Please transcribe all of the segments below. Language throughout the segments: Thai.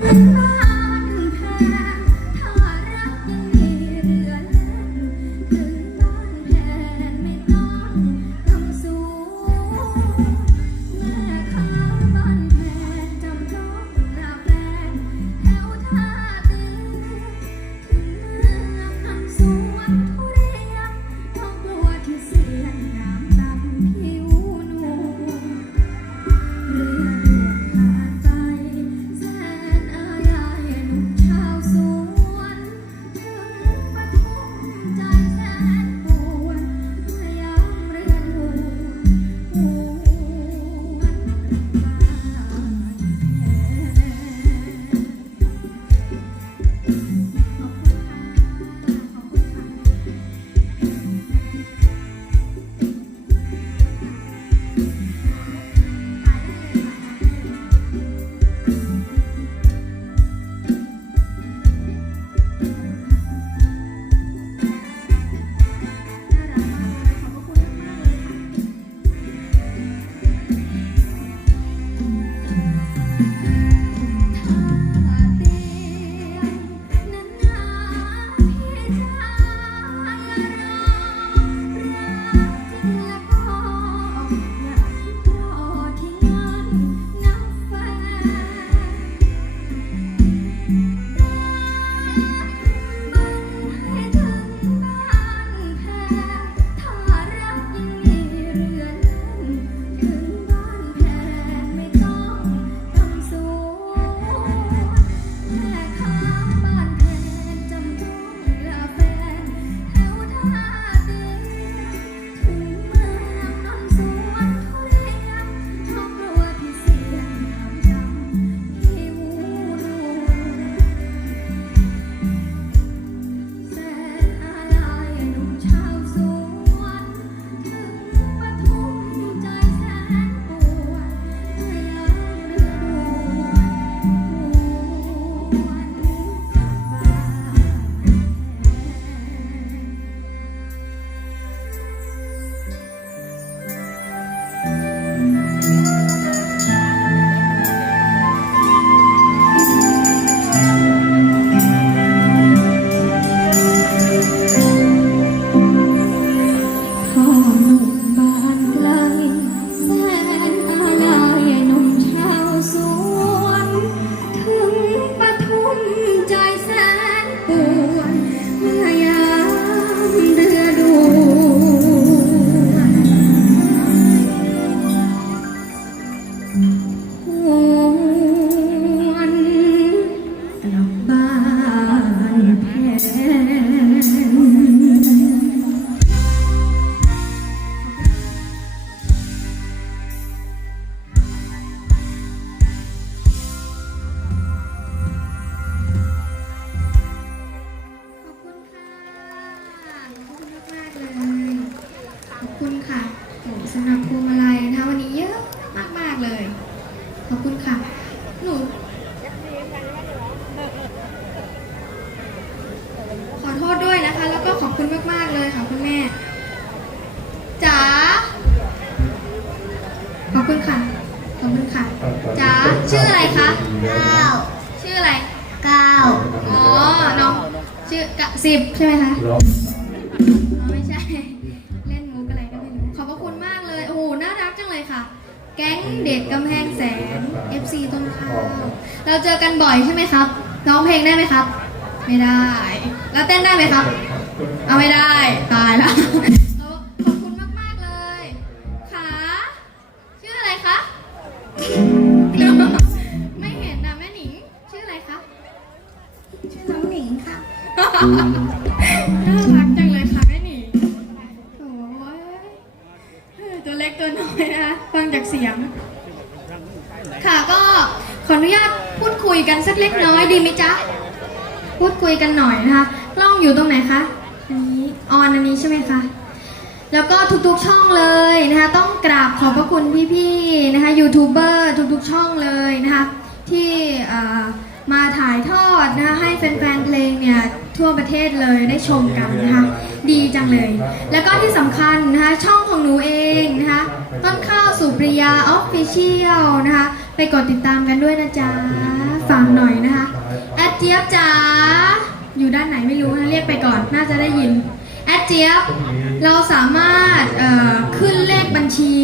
บ้ หรับพวงมาลัยนะคะวันนี้เยอะมากๆเลย ขอบคุณค่ะ หนู ขอโทษด้วยนะคะ แล้วก็ขอบคุณมากๆเลยค่ะคุณแม่จ๋าขอบคุณค่ะ ขอบคุณค่ะจ๋าชื่ออะไรคะก้าวชื่ออะไรก้าวอ๋อน้องชื่อกะสิบใช่ไหมคะ เด็กกำแพงแสน FC ต้นข้าวเราเจอกันบ่อยใช่ไหมครับร้องเพลงได้ไหมครับ ไม่ได้ แล้วเต้นได้ไหมครับ เอาไม่ได้ ตายแล้วขอบคุณมาก ๆ เลยค่ะชื่ออะไรคะ ไม่เห็นนะแม่หนิง ชื่ออะไรคะ ชื่อน้องหนิงค่ะ อน้อยนะคะฟังจากเสียง ค่ะก็ขออนุญาตพูดคุยกันสักเล็กน้อยดีไหมจ๊ะ พูดคุยกันหน่อยนะคะกล้องอยู่ตรงไหนคะ อันนี้ออนอันนี้ใช่ไหมคะ แล้วก็ทุกๆช่องเลยนะคะ ต้องกราบขอบพระคุณพี่ๆนะคะยูทูบเบอร์ทุกๆช่องเลยนะคะที่มาถ่ายทอดนะคะให้แฟนๆเพลงเนี่ยทั่วประเทศเลยได้ชมกันนะคะดีจังเลย แล้วก็ที่สำคัญนะคะช่อง นูเองนะคะ ต้นข้าวสุปริยาออฟฟิเชียลนะคะ ไปกดติดตามกันด้วยนะจ๊ะฟังหน่อยนะคะ แอดเจี๊ยบจ๋าอยู่ด้านไหนไม่รู้นะเรียกไปก่อนน่าจะได้ยิน แอดเจี๊ยบ เราสามารถเอ่อขึ้นเลขบัญชี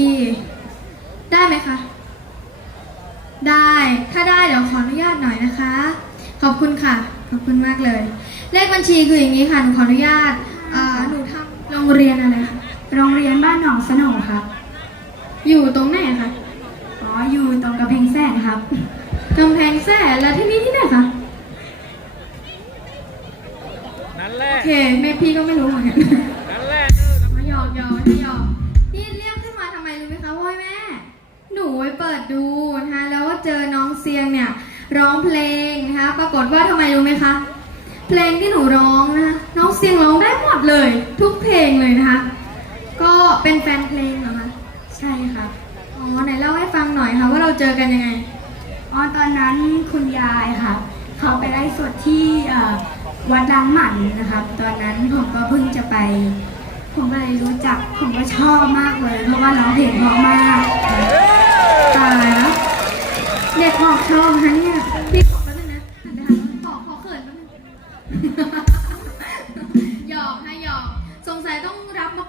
ได้ไหมคะ ได้ ถ้าได้เดี๋ยวขออนุญาตหน่อยนะคะ ขอบคุณค่ะ ขอบคุณมากเลย เลขบัญชีคืออย่างนี้ค่ะ หนูขออนุญาตหนูทำโรงเรียนอะไรคะ โรงเรียนบ้านหนองสโหนครับ อยู่ตรงไหนคะอ๋ออยู่ตรงกระเพงแสนครับกำแพงแสนแล้วที่นี่ที่ไหนคะนั่นแหละ โอเคแม่พี่ก็ไม่รู้เหมือนกันนั่นแหละมาหยอกหยอกมาหยอกพี่เรียกขึ้นมาทำไมรู้ไหมคะพ่อยแม่ หนูไปเปิดดูนะคะแล้วก็เจอน้องเซียงเนี่ยร้องเพลงนะคะปรากฏว่าทำไมรู้ไหมคะ เพลงที่หนูร้องนะคะน้องเซียงร้องได้หมดเลย ทุกเพลงเลยนะคะ ก็เป็นแฟนเพลงเหรอคะ ใช่ครับอ๋อไหนเล่าให้ฟังหน่อยค่ะว่าเราเจอกันยังไง อ๋อตอนนั้นคุณยายครับเขาไปไล่สดที่เอ่อวัดดังหมันนะครับ ตอนนั้นผมก็เพิ่งจะไป ผมก็เลยรู้จัก ผมก็ชอบมากเลย เพราะว่าร้องเพลงเพราะมากตายแล้วเด็กออกชอบนะเนี่ย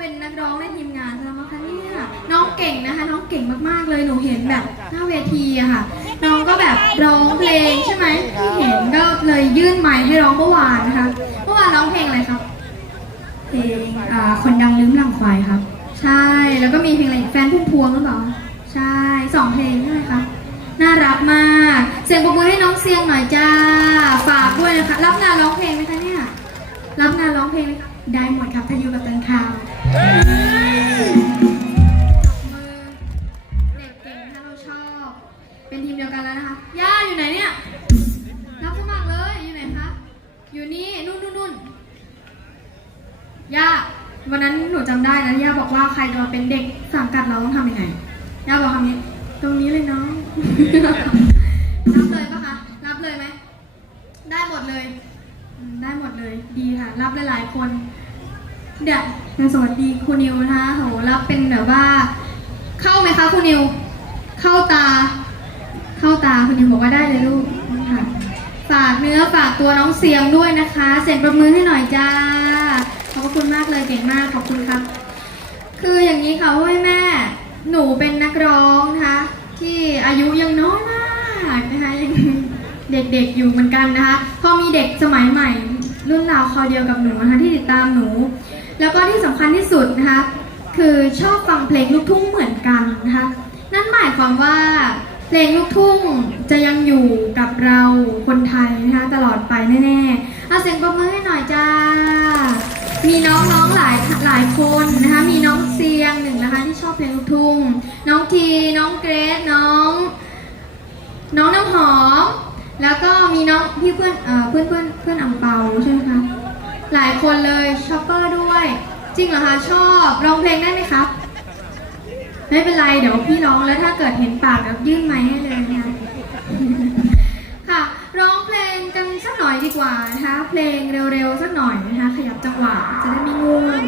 เป็นนักร้องในทีมงานแล้วมั้งคะเนี่ยน้องเก่งนะคะ น้องเก่งมากๆเลยหนูเห็นแบบหน้าเวทีอะค่ะ น้องก็แบบร้องเพลงใช่ไหมที่เห็นก็เลยยื่นไมค์ให้ร้องเมื่อวานนะคะเมื่อวานร้องเพลงอะไรครับเพลงอ่าคนดังลืมหลังควายครับ ใช่แล้วก็มีเพลงอะไรอีกแฟนพุ่มพวงหรือเปล่าใช่สองเพลงใช่ไหมคะน่ารักมาก เสียงปรบมือให้น้องเสียงหน่อยจ้าฝากด้วยนะคะ รับงานร้องเพลงไหมคะเนี่ยรับงานร้องเพลงไหมคะได้หมดครับถ้าอยู่กับต้นข้าว เด็กเก่งถ้าเราชอบเป็นทีมเดียวกันแล้วนะคะ ย่าอยู่ไหนเนี่ย รับสมัครเลย อยู่ไหนคะ อยู่นี่ นู่นนู่นนู่นย่า วันนั้นหนูจำได้นะ ย่าบอกว่าใครจะมาเป็นเด็กสังกัดเราต้องทำยังไง ย่าบอกคำนี้ ตรงนี้เลยน้อง รับเลยปะคะ รับเลยไหม ได้หมดเลย ได้หมดเลย ดีค่ะ รับหลายๆคน เดี๋ยว สวัสดีคุณนิวนะคะโหรับเป็นแบบว่า เข้าไหมคะคุณนิว เข้าตา เข้าตาคุณนิวบอกว่าได้เลยลูกค่ะฝากเนื้อฝากตัวน้องเสียงด้วยนะคะ เสียงประมือให้หน่อยจ้า ขอบคุณมากเลยเก่งมากขอบคุณครับ คืออย่างนี้ค่ะว่าแม่ หนูเป็นนักร้องนะคะที่อายุยังน้อยมากนะคะยังเด็กๆอยู่เหมือนกันนะคะ พอมีเด็กสมัยใหม่ รุ่นราวคราวเดียวกับหนูนะคะที่ติดตามหนู แล้วก็ที่สำคัญที่สุดนะคะคือชอบฟังเพลงลูกทุ่งเหมือนกันนะคะนั่นหมายความว่าเพลงลูกทุ่งจะยังอยู่กับเราคนไทยนะคะตลอดไปแน่ๆเอาเสียงปรบมือให้หน่อยจ้า มีน้องๆหลายหลายคนนะคะมีน้องเซียงหนึ่งนะคะที่ชอบเพลงลูกทุ่ง น้องทีน้องเกรซน้อง น้องน้ำหอมแล้วก็มีน้องพี่เพื่อนเอ่อเพื่อนเพื่อนเพื่อนอังเปาใช่ไหมคะ หลายคนเลยช็อปเปอร์ด้วย จริงเหรอคะชอบร้องเพลงได้ไหมครับ ไม่เป็นไรเดี๋ยวพี่ร้องแล้วถ้าเกิดเห็นปากเดี๋ยวยื่นไม้ให้เลยนะคะค่ะ ร้องเพลงกันสักหน่อยดีกว่านะคะเพลงเร็วๆสักหน่อยนะคะขยับจังหวะจะได้ไม่ง่วง